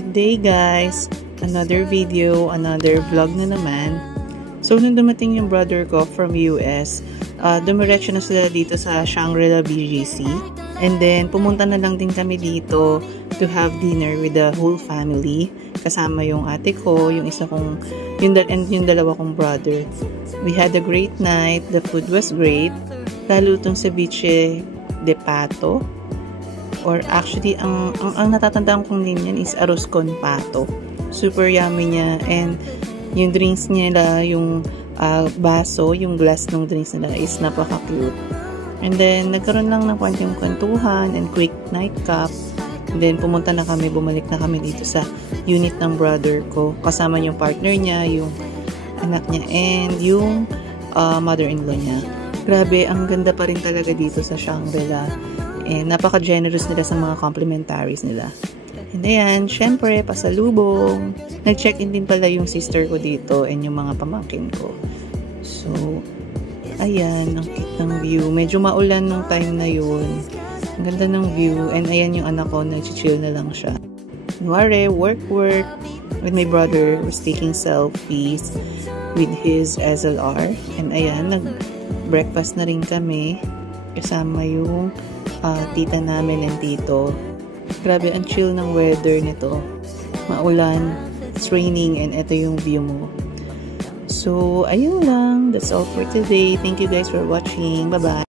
Today guys, another video, another vlog na naman. So nung dumating yung brother ko from US, dumiretso na sila dito sa Shangri-La BGC. And then pumunta na lang din kami dito to have dinner with the whole family. Kasama yung ate ko, yung isa kong, and yung dalawa kong brother. We had a great night, the food was great. Lalo itong ceviche de pato. Or actually, ang natatandaan kong name yan is arroz con pato. Super yummy niya. And yung drinks nila, yung baso, yung glass ng drinks nila is napaka-cute. And then, nagkaroon lang ng konting kwentuhan and quick nightcap. And then, pumunta na kami, bumalik na kami dito sa unit ng brother ko. Kasama yung partner niya, yung anak niya, and yung mother-in-law niya. Grabe, ang ganda pa rin talaga dito sa Shangri-La. And napaka-generous nila sa mga complimentaries nila. And ayan, syempre, pasalubong. Nag-check-in din pala yung sister ko dito and yung mga pamangkin ko. So, ayan, ang cute ng view. Medyo maulan nung time na yun. Ang ganda ng view. And ayan yung anak ko, nag-chill na lang siya. Kunwari, work. With my brother, was taking selfies with his SLR. And ayan, nag-breakfast na rin kami. Kasama yung tita namin and tito. Grabe, ang chill ng weather nito. Maulan, it's raining, and ito yung view mo. So, ayun lang. That's all for today. Thank you guys for watching. Bye-bye.